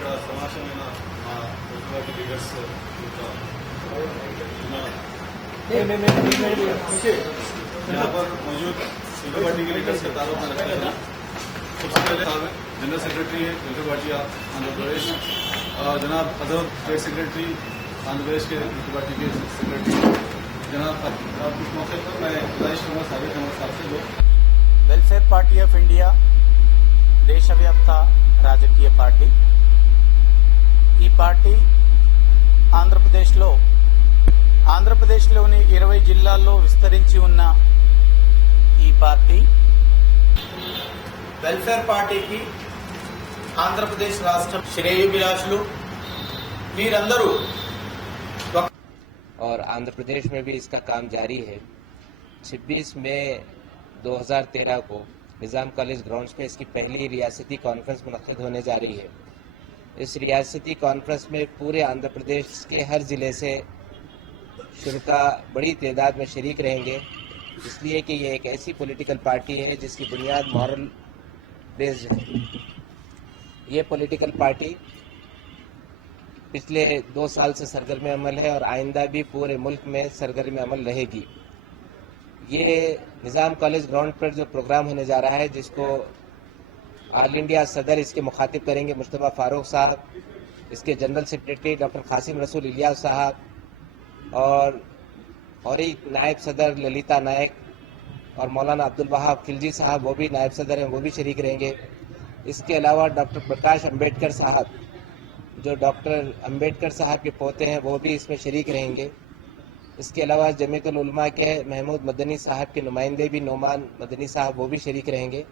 ఇక్కడ సమావేశమైన మా పార్టీ లీడర్స్ यहाँ पर मौजूद सोशल पार्टी के लीडर्स का तारुफ में रखते हैं। सबसे पहले जनरल सेक्रेटरी है सोशल पार्टी आंध्र प्रदेश, जनाब other state secretary Andhra Pradesh के सोशल पार्टी के सेक्रेटरी जनाब, इस मौके पर मैं गुजारिश करूँगा सारे जनाब साहब से लोग వెల్ఫేర్ పార్టీ ఆఫ్ ఇండియా దేశవ్యాప్త రాజకీయ పార్టీ. ఈ పార్టీ ఆంధ్రప్రదేశ్లోని 20 జిల్లాల్లో విస్తరించి ఉన్న ఈ పార్టీ వెల్ఫేర్ పార్టీకి ఆంధ్రప్రదేశ్ రాష్ట్ర శ్రేయోభిలాషులు వీరందరూ और आंध्र प्रदेश में भी इसका काम जारी है। 26 मई 2013 को निज़ाम कॉलेज ग्राउंड्स में इसकी पहली रियासती कॉन्फ्रेंस मुनक्किद होने जा रही है। इस रियासती कॉन्फ्रेंस में पूरे आंध्र प्रदेश के हर ज़िले से शुरा बड़ी तादाद में शरीक रहेंगे, इसलिए कि ये एक ऐसी पॉलिटिकल पार्टी है जिसकी बुनियाद मॉरल बेस्ड है। ये पॉलिटिकल पार्टी पिछले 2 साल से सरगर्म अमल है और आइंदा भी पूरे मुल्क में सरगर्म अमल रहेगी। ये निज़ाम कॉलेज ग्राउंड पर जो प्रोग्राम होने जा रहा है, जिसको ऑल इंडिया सदर इसके मुखातिब करेंगे मुश्तबा फारूक साहब, इसके जनरल सेक्रेटरी डॉक्टर कासिम रसूल इलियास साहब और एक नायब सदर ललिता नायक और मौलाना अब्दुल वहाब खिलजी साहब, वो भी नायब सदर हैं, वो भी शरीक रहेंगे। इसके अलावा डॉक्टर प्रकाश अम्बेडकर साहब, जो डॉक्टर अम्बेडकर साहब के पोते हैं, वो भी इसमें शरीक रहेंगे। इसके अलावा जमीयतुल उलमा के महमूद मदनी साहब के नुमाइंदे भी नोमान मदनी साहब, वो भी शरीक रहेंगे।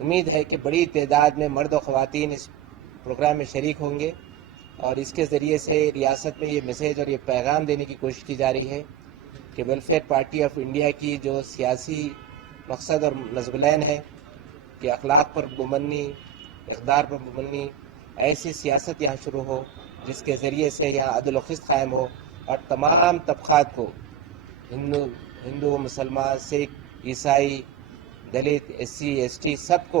उम्मीद है कि बड़ी तादाद में मर्द और ख़वातीन इस प्रोग्राम में शरीक होंगे और इसके ज़रिए से रियासत में ये मैसेज और ये पैगाम देने की कोशिश की जा रही है कि वेलफेयर पार्टी ऑफ इंडिया की जो सियासी मकसद और नज़्म-ए-ऐन है कि अखलाक पर पाबंदी, इक़्तिदार पर पाबंदी, ऐसी सियासत यहाँ शुरू हो जिसके ज़रिए से यहाँ अदल व क़िस्त कायम हो और तमाम तबक़ात को हिंदू मुसलमान, सिख, ईसाई, दलित, SC, ST सबको